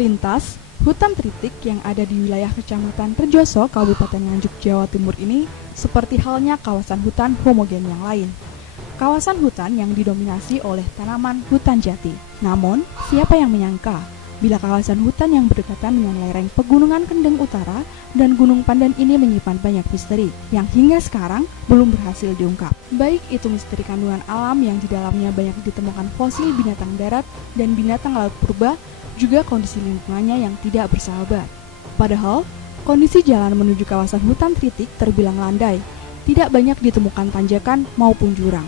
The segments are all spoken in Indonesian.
Selintas, hutan tritik yang ada di wilayah Kecamatan Rejoso, Kabupaten Nganjuk, Jawa Timur ini seperti halnya kawasan hutan homogen yang lain. Kawasan hutan yang didominasi oleh tanaman hutan jati. Namun, siapa yang menyangka bila kawasan hutan yang berdekatan dengan lereng Pegunungan Kendeng Utara dan Gunung Pandan ini menyimpan banyak misteri yang hingga sekarang belum berhasil diungkap. Baik itu misteri kandungan alam yang di dalamnya banyak ditemukan fosil binatang darat dan binatang laut purba, juga kondisi lingkungannya yang tidak bersahabat. Padahal, kondisi jalan menuju kawasan hutan tritik terbilang landai, tidak banyak ditemukan tanjakan maupun jurang.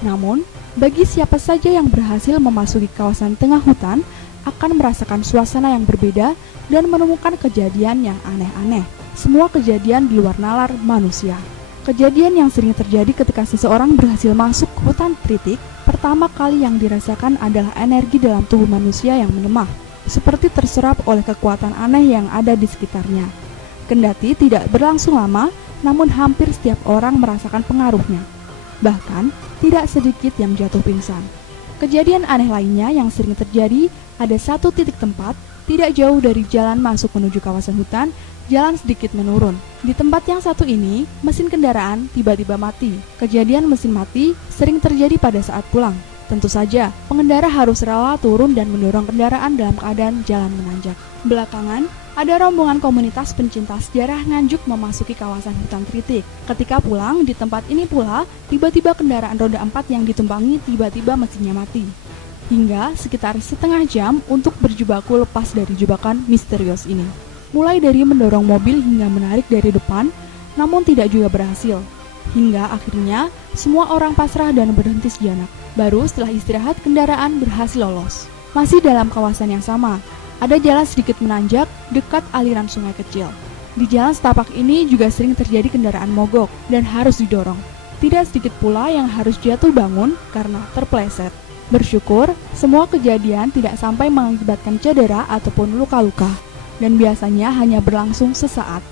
Namun, bagi siapa saja yang berhasil memasuki kawasan tengah hutan, akan merasakan suasana yang berbeda dan menemukan kejadian yang aneh-aneh. Semua kejadian di luar nalar manusia. Kejadian yang sering terjadi ketika seseorang berhasil masuk ke hutan tritik, pertama kali yang dirasakan adalah energi dalam tubuh manusia yang melemah, seperti terserap oleh kekuatan aneh yang ada di sekitarnya. Kendati tidak berlangsung lama, namun hampir setiap orang merasakan pengaruhnya. Bahkan, tidak sedikit yang jatuh pingsan. Kejadian aneh lainnya yang sering terjadi, ada satu titik tempat, tidak jauh dari jalan masuk menuju kawasan hutan, jalan sedikit menurun. Di tempat yang satu ini, mesin kendaraan tiba-tiba mati. Kejadian mesin mati sering terjadi pada saat pulang. Tentu saja, pengendara harus rela turun dan mendorong kendaraan dalam keadaan jalan menanjak. Belakangan, ada rombongan komunitas pencinta sejarah Nganjuk memasuki kawasan hutan tritik. Ketika pulang, di tempat ini pula, tiba-tiba kendaraan roda 4 yang ditumpangi tiba-tiba mesinnya mati. Hingga sekitar setengah jam untuk berjibaku lepas dari jebakan misterius ini. Mulai dari mendorong mobil hingga menarik dari depan, namun tidak juga berhasil. Hingga akhirnya, semua orang pasrah dan berhenti sejenak. Baru setelah istirahat, kendaraan berhasil lolos. Masih dalam kawasan yang sama, ada jalan sedikit menanjak dekat aliran sungai kecil. Di jalan setapak ini juga sering terjadi kendaraan mogok dan harus didorong. Tidak sedikit pula yang harus jatuh bangun karena terpleset. Bersyukur, semua kejadian tidak sampai mengakibatkan cedera ataupun luka-luka, dan biasanya hanya berlangsung sesaat.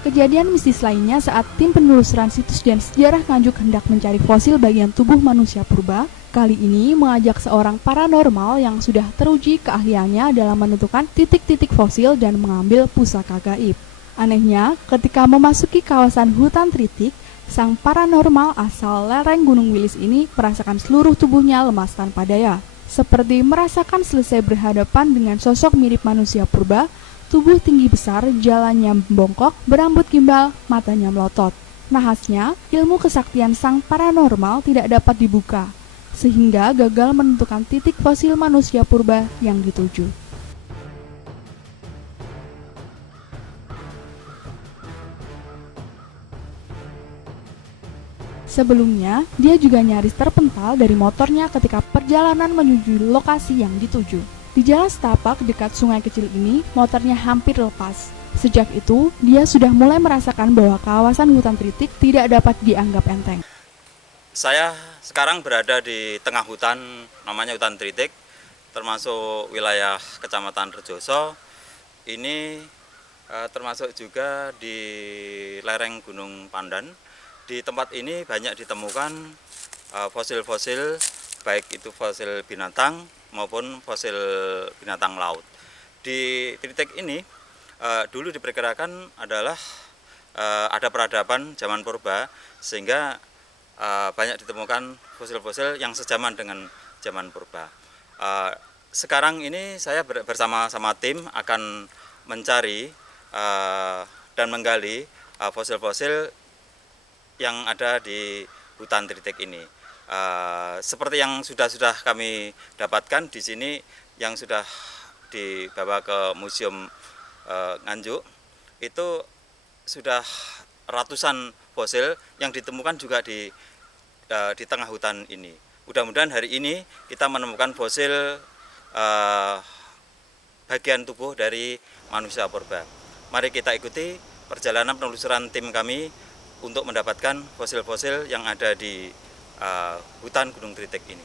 Kejadian mistis lainnya saat tim penelusuran situs dan sejarah Nganjuk hendak mencari fosil bagian tubuh manusia purba, kali ini mengajak seorang paranormal yang sudah teruji keahliannya dalam menentukan titik-titik fosil dan mengambil pusaka gaib. Anehnya, ketika memasuki kawasan hutan tritik, sang paranormal asal lereng Gunung Wilis ini merasakan seluruh tubuhnya lemas tanpa daya. Seperti merasakan selesai berhadapan dengan sosok mirip manusia purba, tubuh tinggi besar, jalannya membongkok, berambut gimbal, matanya melotot. Nahasnya, ilmu kesaktian sang paranormal tidak dapat dibuka, sehingga gagal menentukan titik fosil manusia purba yang dituju. Sebelumnya, dia juga nyaris terpental dari motornya ketika perjalanan menuju lokasi yang dituju. Di jalan setapak dekat sungai kecil ini, motornya hampir lepas. Sejak itu, dia sudah mulai merasakan bahwa kawasan hutan tritik tidak dapat dianggap enteng. Saya sekarang berada di tengah hutan, namanya hutan tritik, termasuk wilayah Kecamatan Rejoso. Ini termasuk juga di lereng Gunung Pandan. Di tempat ini banyak ditemukan fosil-fosil, baik itu fosil binatang maupun fosil binatang laut. Di titik ini dulu diperkirakan adalah ada peradaban zaman purba, sehingga banyak ditemukan fosil-fosil yang sejaman dengan zaman purba. Sekarang ini saya bersama-sama tim akan mencari dan menggali fosil-fosil yang ada di hutan tritik ini. Seperti yang sudah kami dapatkan di sini, yang sudah dibawa ke Museum Nganjuk, itu sudah ratusan fosil yang ditemukan juga di tengah hutan ini. Mudah-mudahan hari ini kita menemukan fosil bagian tubuh dari manusia purba. Mari kita ikuti perjalanan penelusuran tim kami untuk mendapatkan fosil-fosil yang ada di hutan Gunung Tritik ini.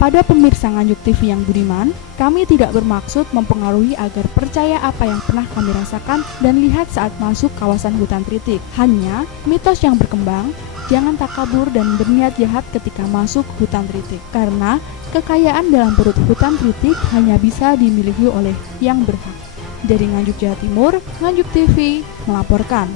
Kepada pemirsa Nganjuk TV yang budiman, kami tidak bermaksud mempengaruhi agar percaya apa yang pernah kami rasakan dan lihat saat masuk kawasan hutan Tritik. Hanya mitos yang berkembang, jangan takabur dan berniat jahat ketika masuk hutan Tritik. Karena kekayaan dalam perut hutan Tritik hanya bisa dimiliki oleh yang berhak. Dari Nganjuk Jawa Timur, Nganjuk TV melaporkan.